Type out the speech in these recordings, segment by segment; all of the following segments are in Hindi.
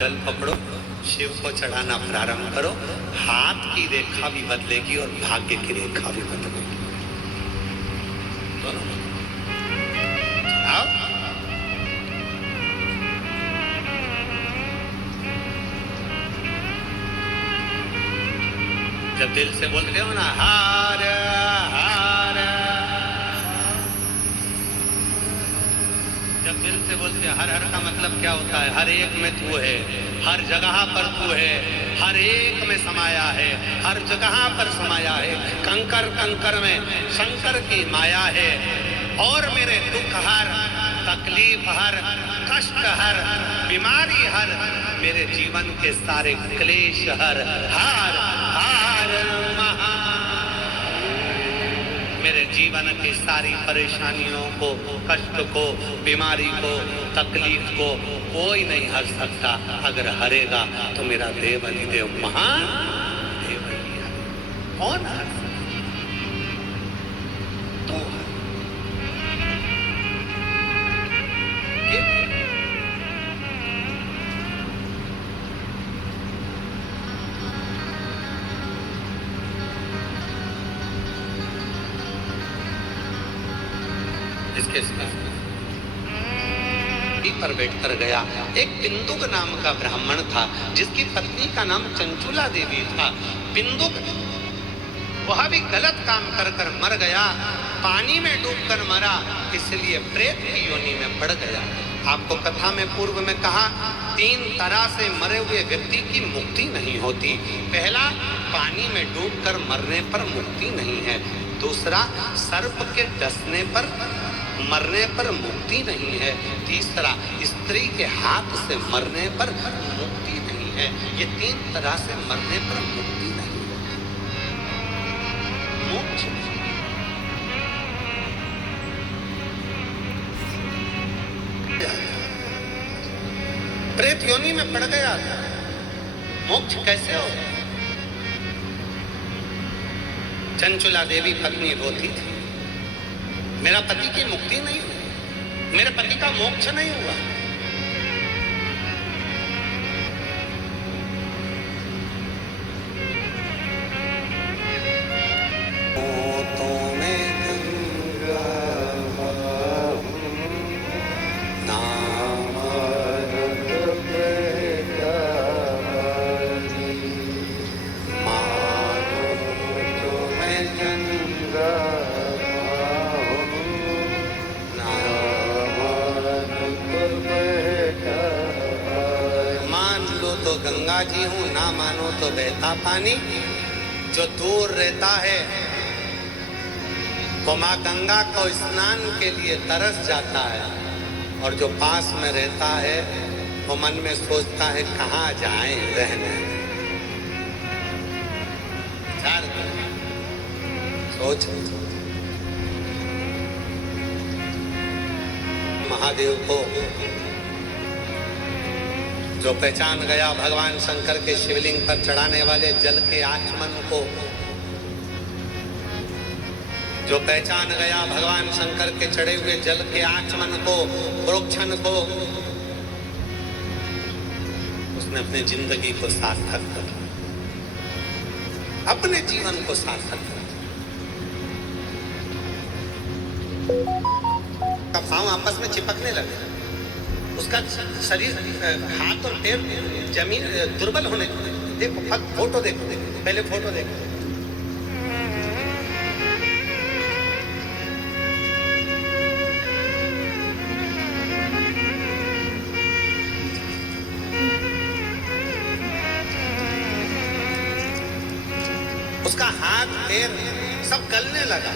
जल पकड़ो, शिव को चढ़ाना प्रारंभ करो। हाथ की रेखा भी बदलेगी और भाग्य की रेखा भी बदलेगी। दोनों आओ। जब दिल से बोलते हो ना हार हार, जब दिल से बोलते हर हर का मतलब क्या होता है? हर एक में तू है, हर जगह पर तू है, हर एक में समाया है, हर जगह पर समाया है। कंकर कंकर में शंकर की माया है। और मेरे दुख हर, तकलीफ हर, कष्ट हर, बीमारी हर, मेरे जीवन के सारे क्लेश हर। हार हार महा, मेरे जीवन की सारी परेशानियों को, कष्ट को, बीमारी को, तकलीफ को कोई नहीं हर सकता। अगर हरेगा तो मेरा देव अधिदेव महान देव ही है। कौन हर सकता? तो इसके पर बैठकर गया। एक बिंदुक नाम का ब्राह्मण था जिसकी पत्नी का नाम चंचुला देवी था। बिंदुक वह भी गलत काम कर कर मर गया, पानी में डूबकर मरा, इसलिए प्रेत की योनि में पड़ गया। आपको कथा में पूर्व में कहा, 3 तरह से मरे हुए व्यक्ति की मुक्ति नहीं होती। पहला, पानी में डूबकर मरने पर मुक्ति नहीं है। दूसरा, सर्प के डसने पर मरने पर मुक्ति नहीं है। तीसरा, स्त्री के हाथ से मरने पर मुक्ति नहीं है। ये 3 तरह से मरने पर मुक्ति नहीं होती। मोक्ष प्रेत योनि में पड़ गया था, मोक्ष कैसे हो? चंचुला देवी पत्नी रोती थी, मेरा पति की मुक्ति नहीं हुई, मेरे पति का मोक्ष नहीं हुआ। गंगा जी हूं, ना मानो तो बहता पानी। जो दूर रहता है वो माँ गंगा को स्नान के लिए तरस जाता है, और जो पास में रहता है वो मन में सोचता है कहाँ जाएं रहने। सोच, महादेव को जो पहचान गया, भगवान शंकर के शिवलिंग पर चढ़ाने वाले जल के आचमन को, जो पहचान गया भगवान शंकर के चढ़े हुए जल के आचमन को, प्रोक्षण को, उसने अपने जिंदगी को सार्थक कर, अपने जीवन को सार्थक कर। पांव आपस में चिपकने लगे, उसका शरीर, हाथ और पैर जमीन दुर्बल होने। देखो फोटो देखो, पहले फोटो देखो। उसका हाथ पैर सब गलने लगा,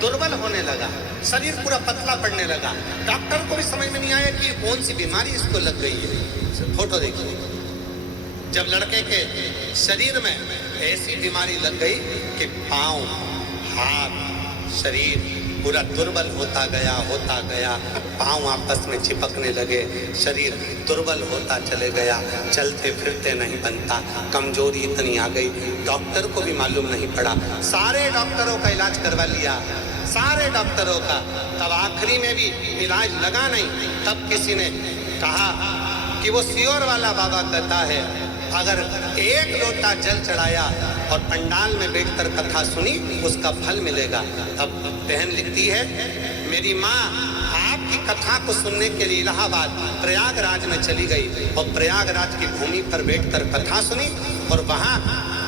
दुर्बल होने लगा, शरीर पूरा पतला पड़ने लगा। डॉक्टर को भी समझ में नहीं आया कि कौन सी बीमारी इसको लग गई है। फोटो देखिए, जब लड़के के शरीर में ऐसी बीमारी लग गई कि पांव, हाथ, शरीर पूरा दुर्बल होता गया, पांव आपस में चिपकने लगे, शरीर दुर्बल होता चले गया, चलते फिरते नहीं बनता, कमजोरी इतनी आ गई, डॉक्टर को भी मालूम नहीं पड़ा। सारे डॉक्टरों का इलाज करवा लिया, सारे डॉक्टरों का, तब आखिरी में भी इलाज लगा नहीं। तब किसी ने कहा कि वो सियोर वाला बाबा कहता है, अगर एक लोटा जल चढ़ाया और पंडाल में बैठकर कथा सुनी, उसका फल मिलेगा। अब बहन लिखती है, मेरी माँ आपकी कथा को सुनने के लिए इलाहाबाद प्रयागराज में चली गई और प्रयागराज की भूमि पर बैठकर कथा सुनी और वहाँ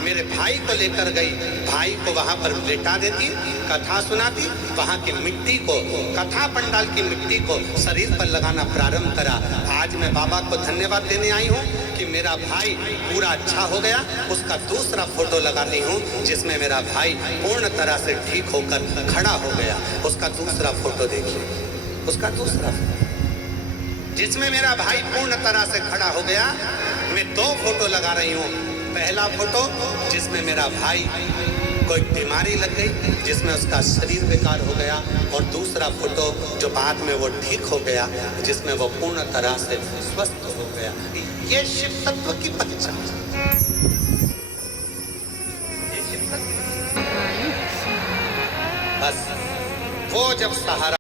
मेरे भाई को लेकर गई, भाई को वहाँ पर लेटा देती, कथा सुनाती, वहाँ की मिट्टी को, कथा पंडाल की मिट्टी को शरीर पर लगाना प्रारंभ करा। आज मैं बाबा को धन्यवाद देने आई हूँ कि मेरा भाई पूरा अच्छा हो गया। उसका दूसरा फोटो लगाती हूँ जिसमें मेरा भाई पूर्ण तरह से ठीक होकर खड़ा हो गया। उसका दूसरा फोटो देखिए, उसका दूसरा जिसमें मेरा भाई पूर्ण तरह से खड़ा हो गया। मैं 2 फोटो लगा रही हूँ। पहला फोटो जिसमें मेरा भाई कोई बीमारी लग गई, जिसमें उसका शरीर बेकार हो गया, और दूसरा फोटो जो बाद में वो ठीक हो गया, जिसमें वो पूर्ण तरह से स्वस्थ हो गया। ये शिव तत्व की पहचान, ये शिव तत्व। बस वो जब सहारा